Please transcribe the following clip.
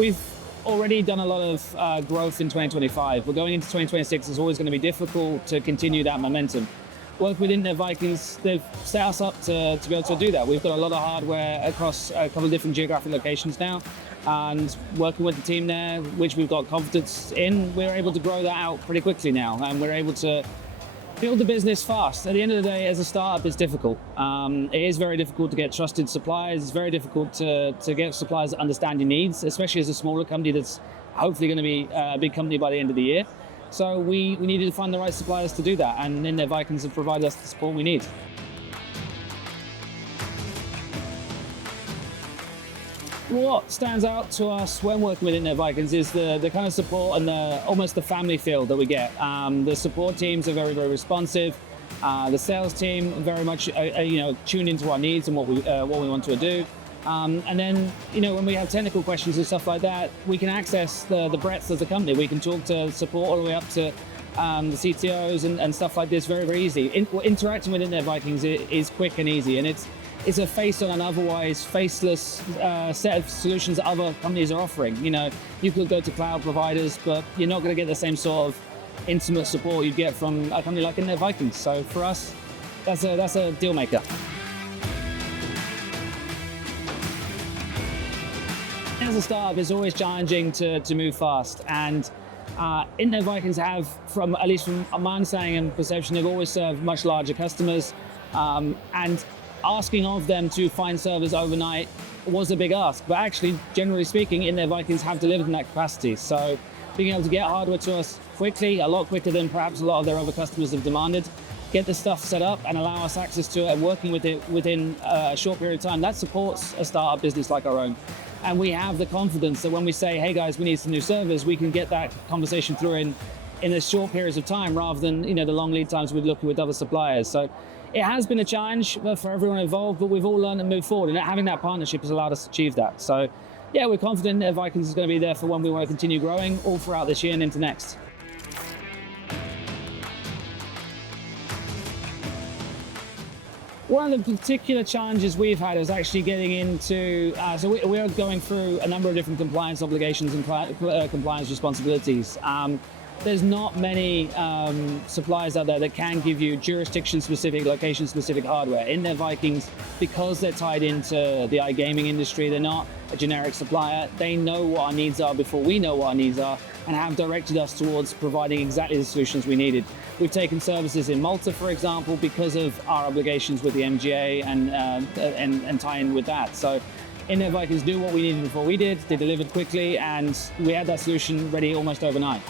we've already done a lot of growth in 2025. We're going into 2026. It's always going to be difficult to continue that momentum. Working with Internet Vikings, they've set us up to be able to do that. We've got a lot of hardware across a couple of different geographic locations now, and working with the team there, which we've got confidence in, we're able to grow that out pretty quickly now, and we're able to build the business fast. At the end of the day, as a startup, it's difficult. It is very difficult to get trusted suppliers. It's very difficult to get suppliers that understand your needs, especially as a smaller company that's hopefully going to be a big company by the end of the year. So we needed to find the right suppliers to do that, and Internet Vikings have provided us the support we need. What stands out to us when working with Internet Vikings is the kind of support and almost the family feel that we get. The support teams are very, very responsive. The sales team very much tuned into our needs and what we want to do. And then, when we have technical questions and stuff like that, we can access the breadth of the company. We can talk to support all the way up to the CTOs and stuff like this very, very easy. Interacting with Internet Vikings is quick and easy, and it's a face on an otherwise faceless set of solutions that other companies are offering. You could go to cloud providers, but you're not going to get the same sort of intimate support you'd get from a company like Internet Vikings. So for us, that's a deal maker. As a startup, it's always challenging to move fast, and Internet Vikings have, at least from my understanding and perception, they've always served much larger customers, and asking of them to find servers overnight was a big ask. But actually, generally speaking, Internet Vikings have delivered in that capacity. So being able to get hardware to us quickly, a lot quicker than perhaps a lot of their other customers have demanded, get the stuff set up and allow us access to it and working with it within a short period of time, that supports a startup business like our own. And we have the confidence that when we say, hey guys, we need some new servers, we can get that conversation through in a short periods of time rather than the long lead times we're looking with other suppliers. So it has been a challenge for everyone involved, but we've all learned and moved forward, and having that partnership has allowed us to achieve that. So yeah, we're confident that Vikings is going to be there for when we want to continue growing all throughout this year and into next. One of the particular challenges we've had is actually getting into, we are going through a number of different compliance obligations and compliance responsibilities. There's not many suppliers out there that can give you jurisdiction-specific, location-specific hardware. Internet Vikings, because they're tied into the iGaming industry, they're not a generic supplier. They know what our needs are before we know what our needs are, and have directed us towards providing exactly the solutions we needed. We've taken services in Malta, for example, because of our obligations with the MGA and tie in with that. So Internet Vikings knew what we needed before we did. They delivered quickly, and we had that solution ready almost overnight.